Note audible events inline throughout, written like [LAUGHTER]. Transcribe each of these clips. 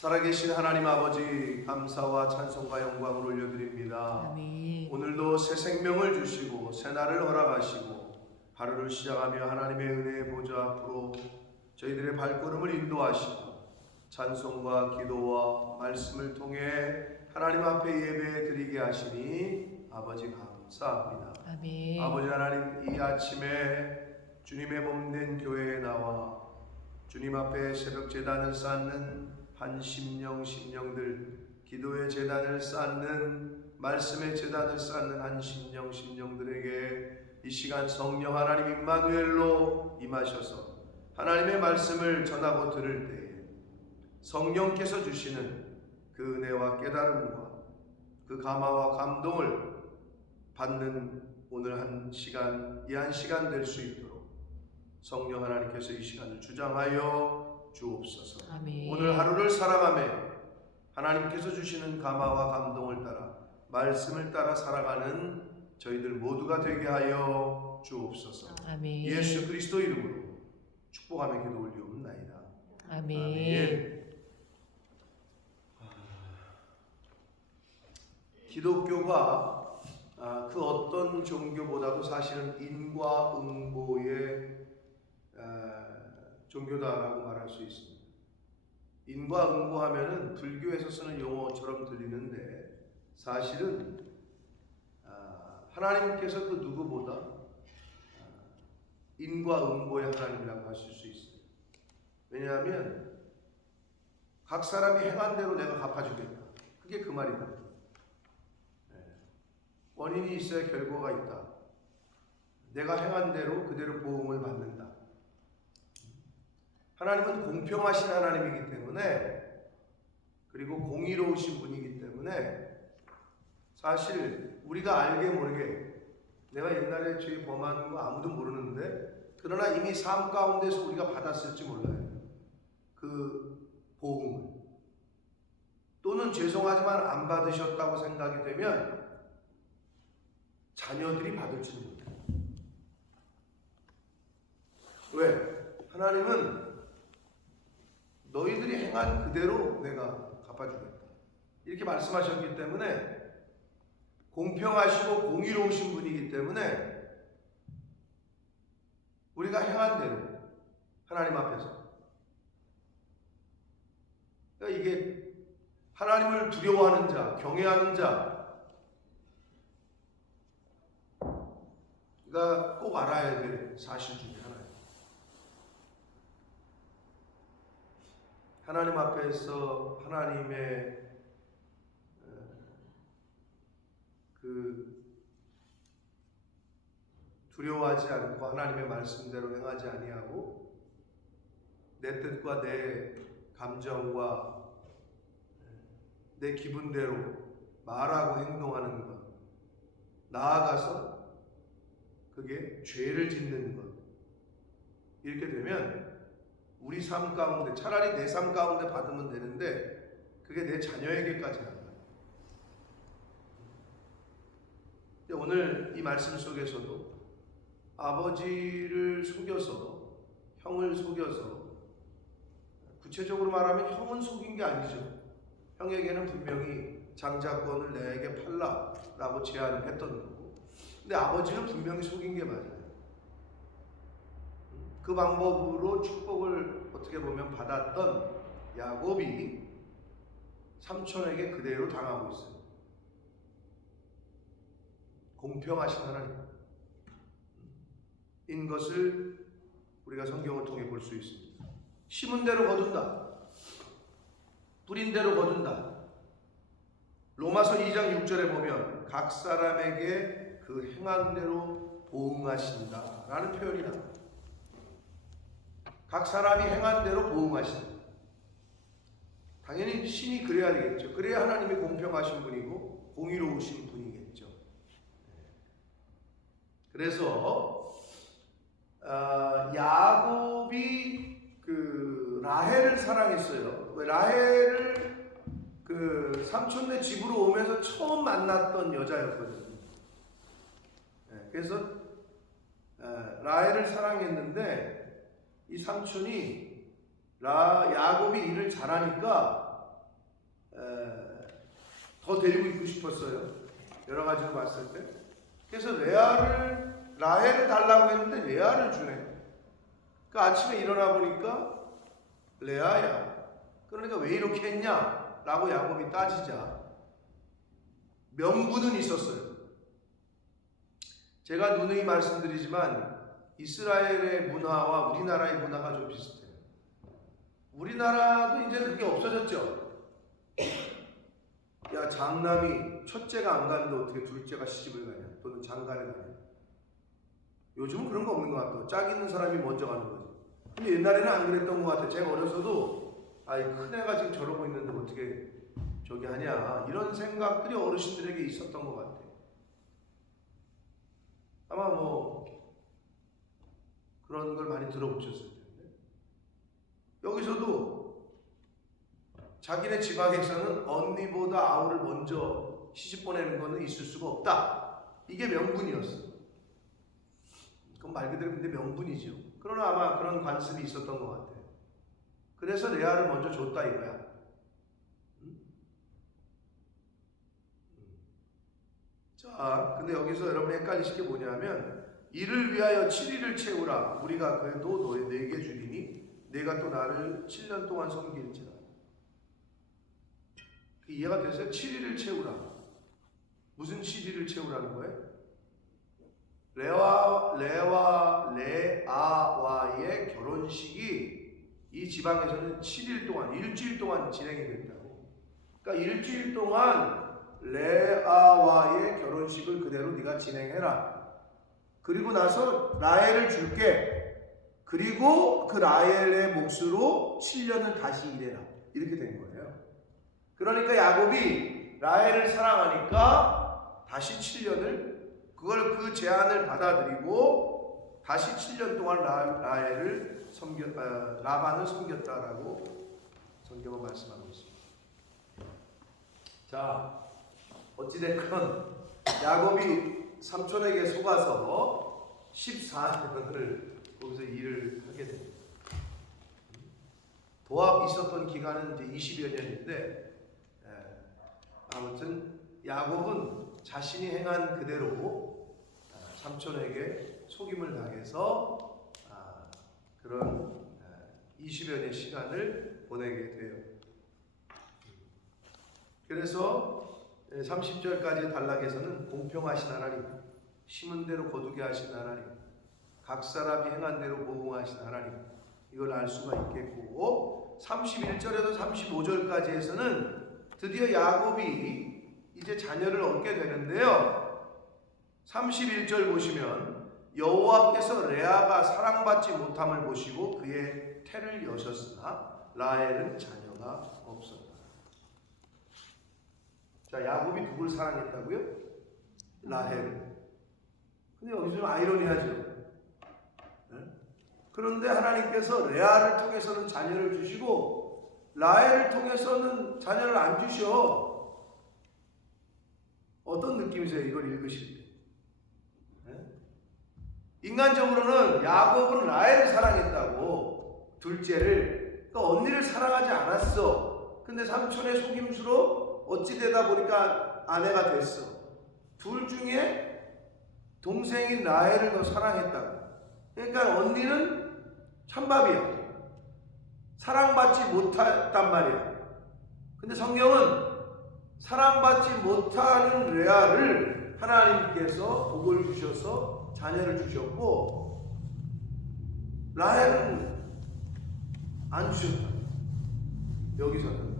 살아계신 하나님 아버지 감사와 찬송과 영광을 올려드립니다. 아멘. 오늘도 새 생명을 주시고 새 날을 허락하시고 하루를 시작하며 하나님의 은혜의 보좌 앞으로 저희들의 발걸음을 인도하시고 찬송과 기도와 말씀을 통해 하나님 앞에 예배 드리게 하시니 아버지 감사합니다. 아멘. 아버지 하나님 이 아침에 주님의 몸된 교회에 나와 주님 앞에 새벽 재단을 쌓는 한 심령 심령들 기도의 재단을 쌓는 말씀의 재단을 쌓는 한 심령 심령들에게 이 시간 성령 하나님 임마누엘로 임하셔서 하나님의 말씀을 전하고 들을 때에 성령께서 주시는 그 은혜와 깨달음과 그 감화와 감동을 받는 오늘 한 시간, 이 한 시간 될 수 있도록 성령 하나님께서 이 시간을 주장하여 주옵소서. 아멘. 오늘 하루를 살아가며 하나님께서 주시는 감화와 감동을 따라 말씀을 따라 살아가는 저희들 모두가 되게 하여 주옵소서. 아멘. 예수 그리스도 이름으로 축복하며 기도 올리옵나이다. 아멘. 기독교가 아, 그 어떤 종교보다도 사실은 인과응보의 아, 종교다라고 말할 수 있습니다. 인과응보하면은 불교에서 쓰는 용어처럼 들리는데 사실은 아, 하나님께서 그 누구보다 아, 인과응보의 하나님이라고 하실 수 있어요. 왜냐하면 각 사람이 행한 대로 내가 갚아주겠다. 그게 그 말이다. 원인이 있어야 결과가 있다. 내가 행한 대로 그대로 보응을 받는다. 하나님은 공평하신 하나님이기 때문에 그리고 공의로우신 분이기 때문에 사실 우리가 알게 모르게 내가 옛날에 죄 범하는 거 아무도 모르는데 그러나 이미 삶 가운데서 우리가 받았을지 몰라요. 그 보응을 또는 죄송하지만 안 받으셨다고 생각이 되면 자녀들이 받을지도 못해요. 왜? 하나님은 너희들이 행한 그대로 내가 갚아주겠다. 이렇게 말씀하셨기 때문에 공평하시고 공의로우신 분이기 때문에 우리가 행한 대로 하나님 앞에서 그러니까 이게 하나님을 두려워하는 자, 경외하는 자, 가꼭 알아야 될 사실 중에 하나예요. 하나님 앞에서 하나님의 어, 그 두려워하지 않고 하나님의 말씀대로 행하지 아니하고 내 뜻과 내 감정과 내 기분대로 말하고 행동하는 것 나아가서 그게 죄를 짓는 것. 이렇게 되면 우리 삶 가운데 차라리 내 삶 가운데 받으면 되는데 그게 내 자녀에게까지 간다. 근데 오늘 이 말씀 속에서도 아버지를 속여서 형을 속여서 구체적으로 말하면 형은 속인 게 아니죠. 형에게는 분명히 장자권을 내게 팔라라고 제안을 했던 거고 근데 아버지는 분명히 속인 게 맞아요. 그 방법으로 축복을 어떻게 보면 받았던 야곱이 삼촌에게 그대로 당하고 있어요. 공평하신 하나님. 인 것을 우리가 성경을 통해 볼 수 있습니다. 심은 대로 거둔다. 뿌린 대로 거둔다. 로마서 2장 6절에 보면 각 사람에게 그 행한 대로 보응하신다 라는 표현이 나옵니다. 각 사람이 행한 대로 보응하신다. 당연히 신이 그래야 되겠죠. 그래야 하나님이 공평하신 분이고 공의로우신 분이겠죠. 그래서 아, 야곱이 그 라헬을 사랑했어요. 왜 라헬을 그 삼촌네 집으로 오면서 처음 만났던 여자였거든요. 네, 그래서 에, 라헬을 사랑했는데 이 삼촌이 라 야곱이 일을 잘하니까 에, 더 데리고 있고 싶었어요. 여러 가지로 봤을 때. 그래서 레아를 라헬을 달라고 했는데 레아를 주네. 그 아침에 일어나 보니까 레아야. 그러니까 왜 이렇게 했냐? 라고 야곱이 따지자 명분은 있었어요. 제가 누누이 말씀드리지만 이스라엘의 문화와 우리나라의 문화가 좀 비슷해요. 우리나라도 이제 그게 없어졌죠. [CLEARS THROAT] 야 장남이 첫째가 안 가는데 어떻게 둘째가 시집을 가냐? 또는 장가를 가냐? 요즘은 그런 거 없는 것 같아요 짝 있는 사람이 먼저 가는 거지. 근데 옛날에는 안 그랬던 것 같아요 제가 어려서도 아이 큰애가 지금 저러고 있는데 어떻게 저기 하냐? 이런 생각들이 어르신들에게 있었던 것 같아요 아마 뭐 그런 걸 많이 들어보셨을 텐데 여기서도 자기네 지방에서는 언니보다 아우를 먼저 시집 보내는 거는 있을 수가 없다. 이게 명분이었어. 그건 말 그대로 근데 명분이죠. 그러나 아마 그런 관습이 있었던 것 같아요. 그래서 레아를 먼저 줬다 이거야. 음? 자, 근데 여기서 여러분이 헷갈리실 게 뭐냐면 이를 위하여 7일을 채우라. 우리가 그래도 너의 내게 주리니 내가 또 나를 7년 동안 섬길지라. 그 이해가 되세요? 7일을 채우라. 무슨 7일을 채우라는 거예요? 레와 레와 레아와의 결혼식이 이 지방에서는 7일 동안 일주일 동안 진행이 된다고. 그러니까 일주일 동안 레아와의 결혼식을 그대로 네가 진행해라. 그리고 나서 라헬을 줄게. 그리고 그 라헬의 몫으로 7년을 다시 일해라. 이렇게 된 거예요. 그러니까 야곱이 라헬을 사랑하니까 다시 7년을 그걸 그 제안을 받아들이고 다시 7년 동안 라, 라헬을 섬겼 아, 라반을 섬겼다라고 성경은 말씀하고 있습니다. 자 어찌됐건 야곱이 삼촌에게 속아서 14년을 거기서 일을 하게 됩니다. 도합 있었던 기간은 이제 20여 년인데 예, 아무튼 야곱은 자신이 행한 그대로 아, 삼촌에게 속임을 당해서 아, 그런 20여 년 시간을 보내게 돼요. 그래서 30절까지 단락에서는 공평하신 하나님, 심은 대로 거두게 하신 하나님, 각 사람이 행한 대로 보응하신 하나님, 이걸 알 수가 있겠고 31절에서 35절까지에서는 드디어 야곱이 이제 자녀를 얻게 되는데요. 31절 보시면 여호와께서 레아가 사랑받지 못함을 보시고 그의 태를 여셨으나 라헬은 자녀가 없었다. 자, 야곱이 누굴 사랑했다고요? 라헬. 근데 여기서 좀 아이러니하죠. 네? 그런데 하나님께서 레아를 통해서는 자녀를 주시고 라헬을 통해서는 자녀를 안 주셔. 어떤 느낌이세요? 이걸 읽으실 때. 네? 인간적으로는 야곱은 라헬을 사랑했다고 둘째를 그러니까 언니를 사랑하지 않았어. 근데 삼촌의 속임수로 어찌 되다 보니까 아내가 됐어. 둘 중에 동생인 라헬을 더 사랑했다고. 그러니까 언니는 찬밥이야. 사랑받지 못했단 말이야. 근데 성경은 사랑받지 못하는 레아를 하나님께서 복을 주셔서 자녀를 주셨고 라헬은 안 주셨다. 여기서는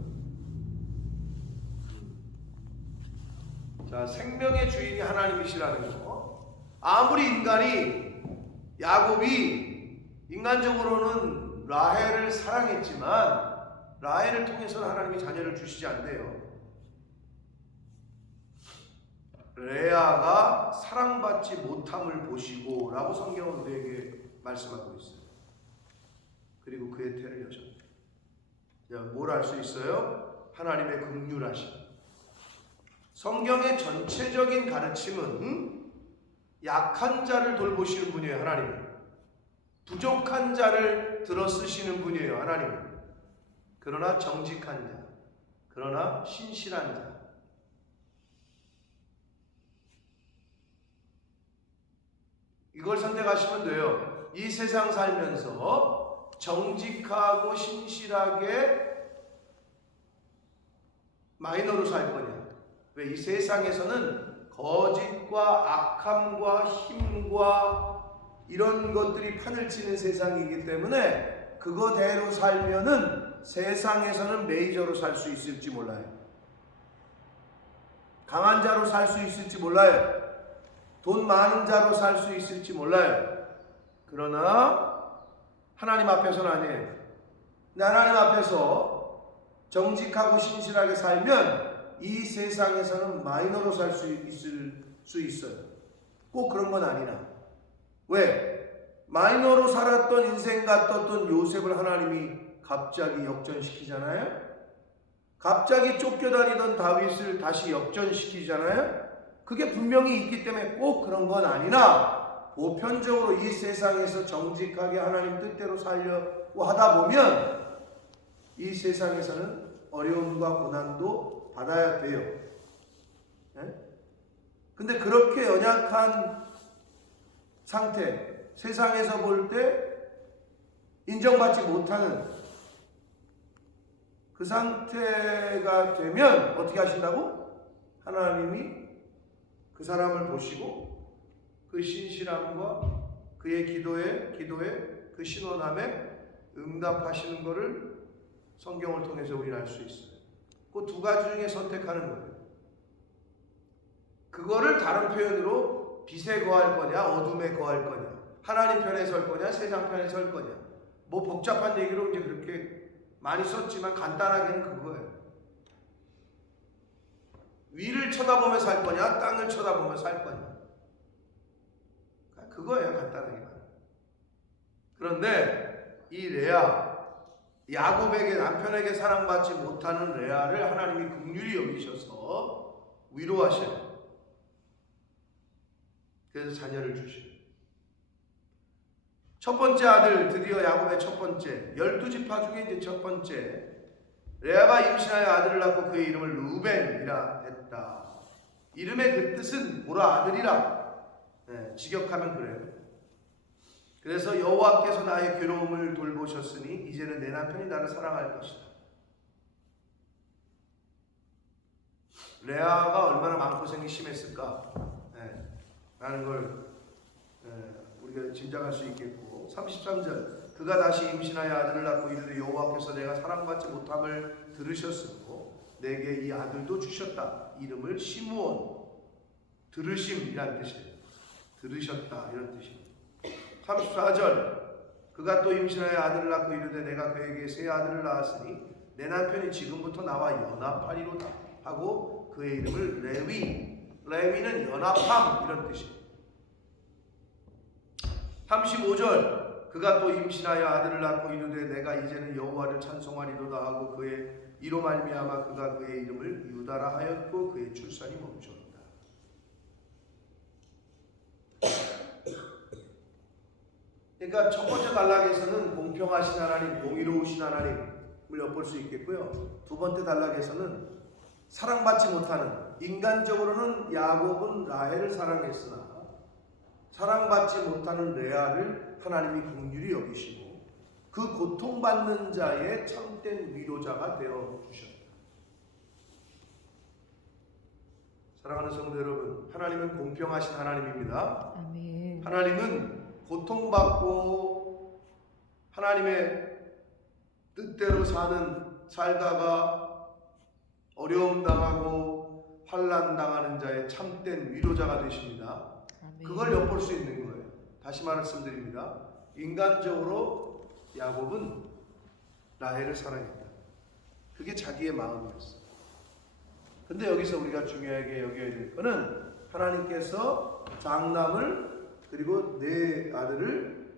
자 생명의 주인이 하나님이시라는 거. 아무리 인간이 야곱이 인간적으로는 라헬을 사랑했지만 라헬을 통해서는 하나님이 자녀를 주시지 않대요. 레아가 사랑받지 못함을 보시고 라고 성경은 우리에게 말씀하고 있어요. 그리고 그의 태를 여셨다. 뭘 알 수 있어요? 하나님의 극률하심. 성경의 전체적인 가르침은 약한 자를 돌보시는 분이에요, 하나님. 부족한 자를 들어 쓰시는 분이에요, 하나님. 그러나 정직한 자, 그러나 신실한 자. 이걸 선택하시면 돼요. 이 세상 살면서 정직하고 신실하게 마이너로 살 거냐? 왜 이 세상에서는 거짓과 악함과 힘과 이런 것들이 판을 치는 세상이기 때문에 그거대로 살면은 세상에서는 메이저로 살 수 있을지 몰라요. 강한 자로 살 수 있을지 몰라요. 돈 많은 자로 살 수 있을지 몰라요. 그러나 하나님 앞에서는 아니에요. 하나님 앞에서 정직하고 신실하게 살면 이 세상에서는 마이너로 살 수 있을 수 있어요. 꼭 그런 건 아니나. 왜? 마이너로 살았던 인생 같았던 요셉을 하나님이 갑자기 역전시키잖아요. 갑자기 쫓겨다니던 다윗을 다시 역전시키잖아요. 그게 분명히 있기 때문에 꼭 그런 건 아니나 보편적으로 이 세상에서 정직하게 하나님 뜻대로 살려고 하다 보면 이 세상에서는 어려움과 고난도 받아야 돼요. 예? 근데 그렇게 연약한 상태, 세상에서 볼 때 인정받지 못하는 그 상태가 되면 어떻게 하신다고? 하나님이 그 사람을 보시고 그 신실함과 그의 기도에 기도에 그 신원함에 응답하시는 것을 성경을 통해서 우리는 알 수 있어요. 그 두 가지 중에 선택하는 거예요. 그거를 다른 표현으로 빛에 거할 거냐, 어둠에 거할 거냐, 하나님 편에 설 거냐, 세상 편에 설 거냐. 뭐 복잡한 얘기로 이제 그렇게 많이 썼지만 간단하게는 그거예요. 위를 쳐다보며 살 거냐, 땅을 쳐다보며 살 거냐. 그거예요, 간단하게. 그런데 이 레아, 야곱에게 남편에게 사랑받지 못하는 레아를 하나님이 긍휼히 여기셔서 위로하셔요. 그래서 자녀를 주셔요. 첫 번째 아들 드디어 야곱의 첫 번째 열두 지파 중에 이제 첫 번째 레아가 임신하여 아들을 낳고 그의 이름을 루벤이라 했다. 이름의 그 뜻은 보라 아들이라. 네, 직역하면 그래요. 그래서 여호와께서 나의 괴로움을 돌보셨으니 이제는 내 남편이 나를 사랑할 것이다. 레아가 얼마나 마음고생이 심했을까? 네, 라는 걸 네, 우리가 짐작할 수 있겠고 33절 그가 다시 임신하여 아들을 낳고 이르되 여호와께서 내가 사랑받지 못함을 들으셨으므로 내게 이 아들도 주셨다. 이름을 시므온 들으심이란 뜻이에요. 들으셨다 이런 뜻이에요. 34절 그가 또 임신하여 아들을 낳고 이르되 내가 그에게 새 아들을 낳았으니 내 남편이 지금부터 나와 연합하리로다 하고 그의 이름을 레위 레위는 연합함 이런 뜻이에요. 35절 그가 또 임신하여 아들을 낳고 이르되 내가 이제는 여호와를 찬송하리로다 하고 그의 이로 말미암아 그가 그의 이름을 유다라 하였고 그의 출산이 멈췄다. 그러니까 첫 번째 단락에서는 공평하신 하나님, 공의로우신 하나님을 엿볼 수 있겠고요. 두 번째 단락에서는 사랑받지 못하는 인간적으로는 야곱은 라헬을 사랑했으나 사랑받지 못하는 레아를 하나님이 긍휼히 여기시고 그 고통받는 자의 참된 위로자가 되어 주셨다. 사랑하는 성도 여러분, 하나님은 공평하신 하나님입니다. 아멘. 하나님은 고통받고 하나님의 뜻대로 사는 살다가 어려움 당하고 환란 당하는 자의 참된 위로자가 되십니다. 아멘. 그걸 엿볼 수 있는 거예요. 다시 말씀드립니다. 인간적으로 야곱은 라헬을 사랑했다. 그게 자기의 마음이었어. 근데 여기서 우리가 중요하게 여겨야 될 거는 하나님께서 장남을 그리고 내 아들을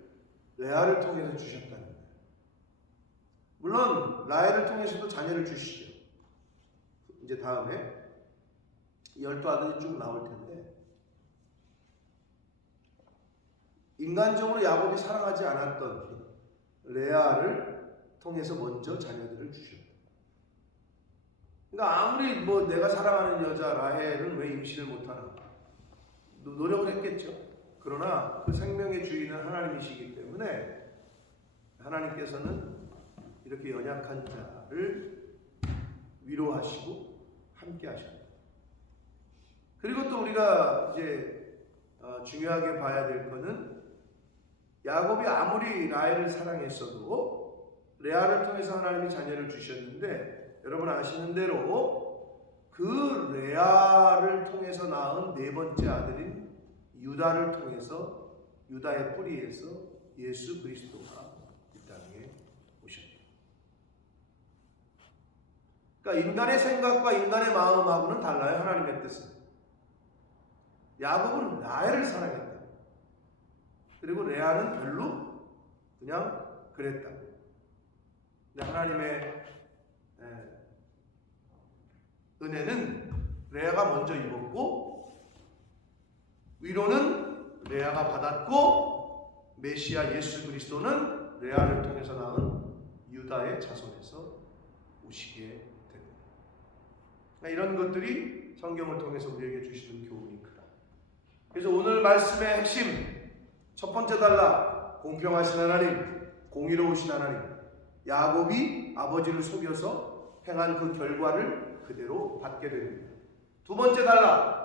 레아를 통해서 주셨다는 거예요. 물론 라헬을 통해서도 자녀를 주시죠. 이제 다음에 열두 아들이 쭉 나올 텐데 인간적으로 야곱이 사랑하지 않았던 레아를 통해서 먼저 자녀들을 주셨다. 그러니까 아무리 뭐 내가 사랑하는 여자 라헬은 왜 임신을 못하나 노- 노력을 했겠죠. 그러나 그 생명의 주인은 하나님이시기 때문에 하나님께서는 이렇게 연약한 자를 위로하시고 함께 하십니다. 그리고 또 우리가 이제 어, 중요하게 봐야 될 것은 야곱이 아무리 라헬을 사랑했어도 레아를 통해서 하나님이 자녀를 주셨는데 여러분 아시는 대로 그 레아를 통해서 낳은 네 번째 아들인 유다를 통해서 유다의 뿌리에서 예수 그리스도가 이 땅에 오셨다. 그러니까 인간의 생각과 인간의 마음하고는 달라요 하나님의 뜻은. 야곱은 라헬을 사랑했다. 그리고 레아는 별로 그냥 그랬다. 근데 하나님의 예, 은혜는 레아가 먼저 입었고 위로는 레아가 받았고 메시아 예수 그리스도는 레아를 통해서 낳은 유다의 자손에서 오시게 됩니다. 그러니까 이런 것들이 성경을 통해서 우리에게 주시는 교훈이 크다. 그래서 오늘 말씀의 핵심 첫 번째 달라 공평하신 하나님, 공의로우신 하나님. 야곱이 아버지를 속여서 행한 그 결과를 그대로 받게 됩니다. 두 번째 달라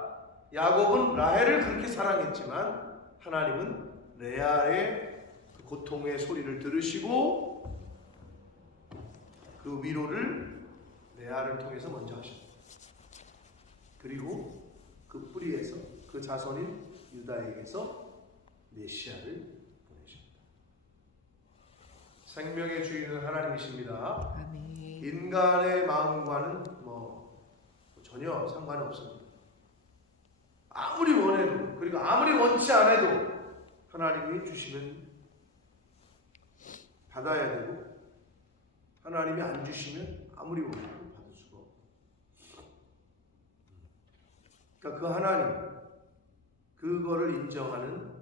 야곱은 라헬을 그렇게 사랑했지만 하나님은 레아의 그 고통의 소리를 들으시고 그 위로를 레아를 통해서 먼저 하셨다. 그리고 그 뿌리에서 그 자손인 유다에게서 메시아를 보내십니다. 생명의 주인은 하나님이십니다. 인간의 마음과는 뭐 전혀 상관없습니다. 아무리 원해도 그리고 아무리 원치 않아도 하나님이 주시면 받아야 되고 하나님이 안 주시면 아무리 원해도 받을 수가 없고 그러니까 그 하나님 그거를 인정하는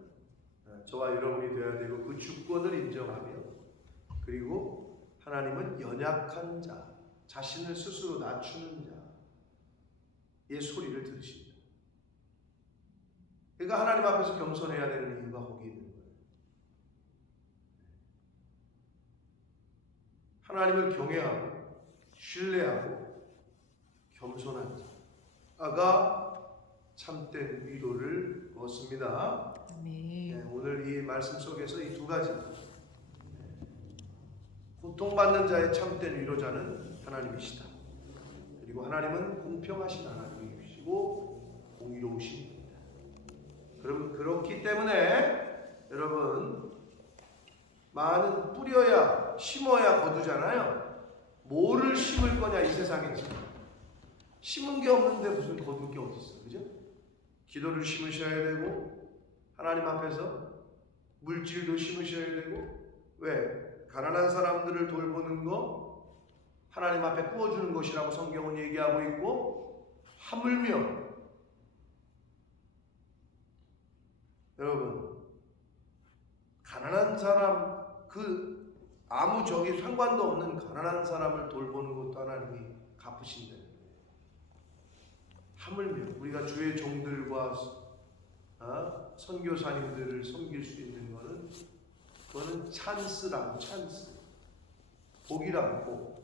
어, 저와 여러분이 되어야 되고 그 주권을 인정하며 그리고 하나님은 연약한 자, 자신을 스스로 낮추는 자의 소리를 들으십니다. 그러니까 하나님 앞에서 겸손해야 되는 이유가 거기 있는 거예요. 하나님을 경외하고 신뢰하고 겸손한 자가 참된 위로를 얻습니다. 네. 오늘 이 말씀 속에서 이 두 가지 고통받는 자의 참된 위로자는 하나님이시다. 그리고 하나님은 공평하신 하나님이시고 공의로우신. 그럼 그렇기 때문에 여러분 많은 뿌려야 심어야 거두잖아요. 뭐를 심을 거냐 이 세상에서 심은 게 없는데 무슨 거둘 게 어디 있어, 그죠? 기도를 심으셔야 되고 하나님 앞에서 물질도 심으셔야 되고 왜 가난한 사람들을 돌보는 거 하나님 앞에 구워주는 것이라고 성경은 얘기하고 있고 하물며 여러분 가난한 사람 그 아무 적이 상관도 없는 가난한 사람을 돌보는 것도 하나님이 갚으신다는 거예요. 하물며 우리가 주의 종들과 어? 선교사님들을 섬길 수 있는 것은 그거는 찬스라고 찬스 복이라고 복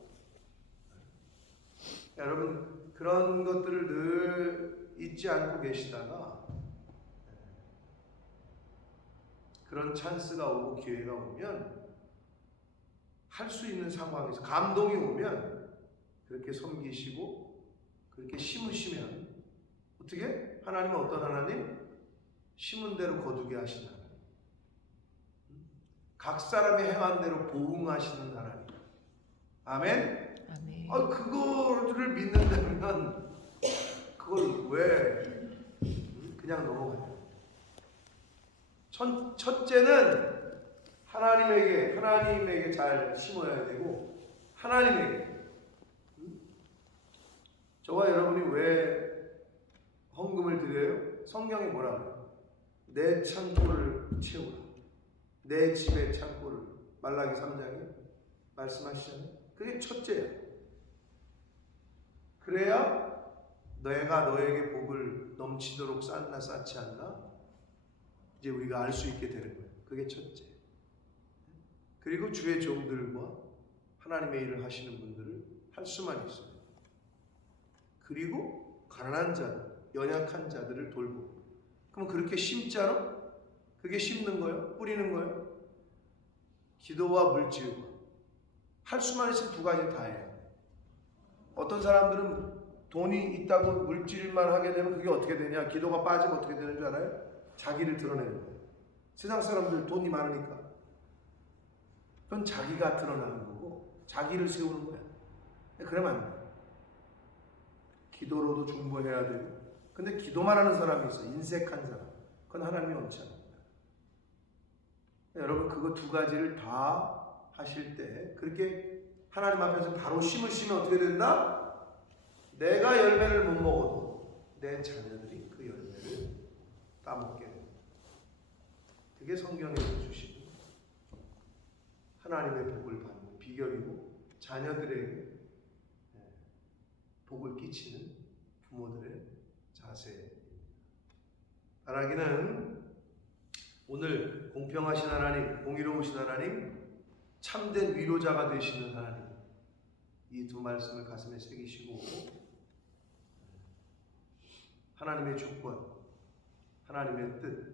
여러분 그런 것들을 늘 잊지 않고 계시다가 그런 찬스가 오고 기회가 오면 할 수 있는 상황에서 감동이 오면 그렇게 섬기시고 그렇게 심으시면 어떻게 하나님은 어떤 하나님? 심은 대로 거두게 하시는 하나님. 각 사람이 행한 대로 보응하시는 하나님. 아멘. 아멘. 아 그거를 믿는다면 그걸 왜 그냥 넘어가요? 첫, 첫째는 하나님에게 하나님에게 잘 심어야 되고 하나님에게 음? 저와 여러분이 왜 헌금을 드려요? 성경에 뭐라 그래요? 내 창고를 채우라. 내 집의 창고를 말라기 3장에 말씀하시잖아요. 그게 첫째예요. 그래야 내가 너에게 복을 넘치도록 쌓나 쌓지 않나 이제 우리가 알 수 있게 되는 거예요. 그게 첫째. 그리고 주의 종들과 하나님의 일을 하시는 분들을 할 수만 있어요. 그리고 가난한 자들, 연약한 자들을 돌보고. 그럼 그렇게 심자로 그게 심는 거예요? 뿌리는 거예요? 기도와 물질과 할 수만 있으면 두 가지 다 해요. 어떤 사람들은 돈이 있다고 물질만 하게 되면 그게 어떻게 되냐? 기도가 빠지면 어떻게 되는 줄 알아요? 자기를 드러내는 거예요. 세상 사람들 돈이 많으니까. 그건 자기가 드러나는 거고 자기를 세우는 거야. 그러면 안 돼. 기도로도 중보해야 되고. 근데 기도만 하는 사람이 있어. 인색한 사람. 그건 하나님이 원치 않습니다. 여러분 그거 두 가지를 다 하실 때 그렇게 하나님 앞에서 바로 심으시면 어떻게 된다? 내가 열매를 못 먹어도 내 자녀들이 따먹게 됩니다. 그게 성경에서 주신 하나님의 복을 받는 비결이고 자녀들에게 예, 복을 끼치는 부모들의 자세입니다. 바라기는 오늘 공평하신 하나님, 공의로우신 하나님, 참된 위로자가 되시는 하나님, 이 두 말씀을 가슴에 새기시고 하나님의 조건, 하나님의 뜻,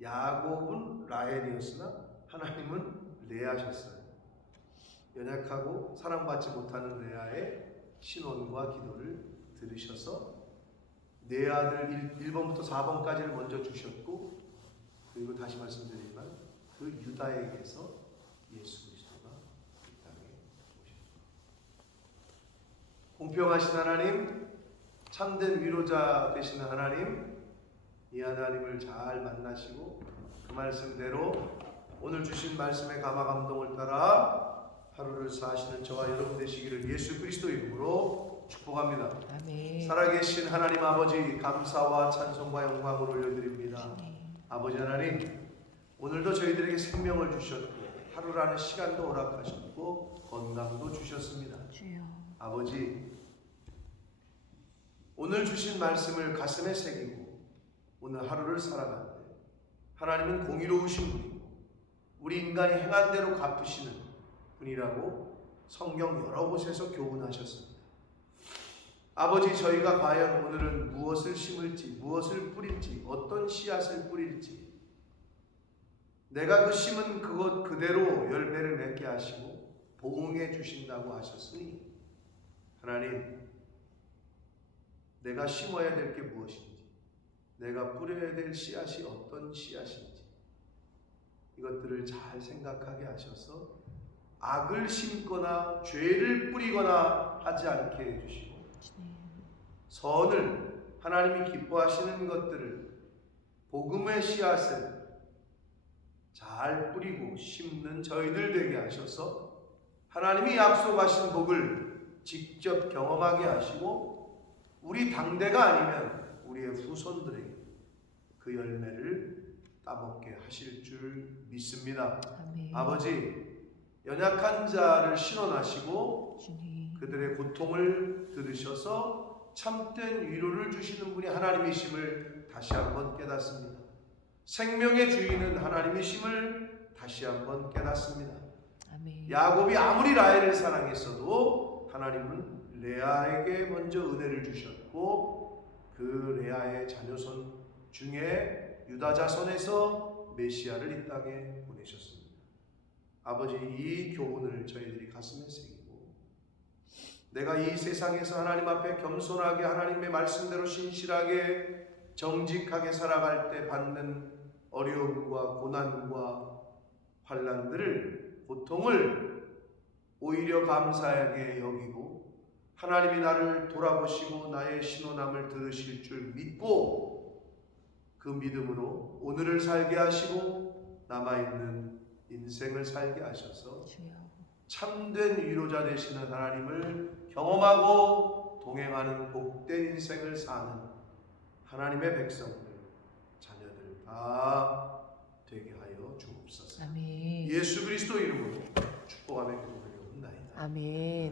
야곱은 라헬이었으나 하나님은 레아셨어요. 연약하고 사랑받지 못하는 레아의 신원과 기도를 들으셔서 내 아들 1, 번부터 4번까지를 먼저 주셨고 그리고 다시 말씀드리지만 그 유다에게서 예수 그리스도가 이 땅에 오셨습니다. 공평하신 하나님, 참된 위로자 되시는 하나님, 이 하나님을 잘 만나시고 그 말씀대로 오늘 주신 말씀의 감화 감동을 따라 하루를 사시는 저와 여러분 되시기를 예수 그리스도 이름으로 축복합니다. 아멘. 살아계신 하나님 아버지 감사와 찬송과 영광을 올려드립니다. 주님. 아버지 하나님 오늘도 저희들에게 생명을 주셨고 하루라는 시간도 허락하셨고 건강도 주셨습니다. 주여. 아버지 오늘 주신 말씀을 가슴에 새기고 오늘 하루를 살아가는데 하나님은 공의로우신 분이고 우리 인간이 행한 대로 갚으시는 분이라고 성경 여러 곳에서 교훈하셨습니다. 아버지 저희가 과연 오늘은 무엇을 심을지 무엇을 뿌릴지 어떤 씨앗을 뿌릴지 내가 그 심은 그것 그대로 열매를 맺게 하시고 보응해 주신다고 하셨으니 하나님 내가 심어야 될 게 무엇인지 내가 뿌려야 될 씨앗이 어떤 씨앗인지 이것들을 잘 생각하게 하셔서 악을 심거나 죄를 뿌리거나 하지 않게 해주시고. 선을 하나님이 기뻐하시는 것들을 복음의 씨앗을 잘 뿌리고 심는 저희들 되게 하셔서 하나님이 약속하신 복을 직접 경험하게 하시고 우리 당대가 아니면 우리의 후손들에게 그 열매를 따먹게 하실 줄 믿습니다. 아멘. 아버지 연약한 자를 신원하시고 주님. 그들의 고통을 들으셔서 참된 위로를 주시는 분이 하나님이심을 다시 한번 깨닫습니다. 생명의 주인은 하나님이심을 다시 한번 깨닫습니다. 아멘. 야곱이 아무리 라헬을 사랑했어도 하나님은 레아에게 먼저 은혜를 주셨고 그 레아의 자녀손 중에 유다 자손에서 메시아를 이 땅에 보내셨습니다. 아버지 이 교훈을 저희들이 가슴에 새기고 내가 이 세상에서 하나님 앞에 겸손하게 하나님의 말씀대로 신실하게 정직하게 살아갈 때 받는 어려움과 고난과 환란들을 고통을 오히려 감사하게 여기고 하나님이 나를 돌아보시고 나의 신호남을 들으실 줄 믿고 그 믿음으로 오늘을 살게 하시고 남아있는 인생을 살게 하셔서. 참된 위로자 되시는 하나님을 경험하고 동행하는 복된 인생을 사는 하나님의 백성들, 자녀들 다 되게 하여 주옵소서. 아멘. 예수 그리스도 이름으로 축복하며 기도하옵나이다. 아멘.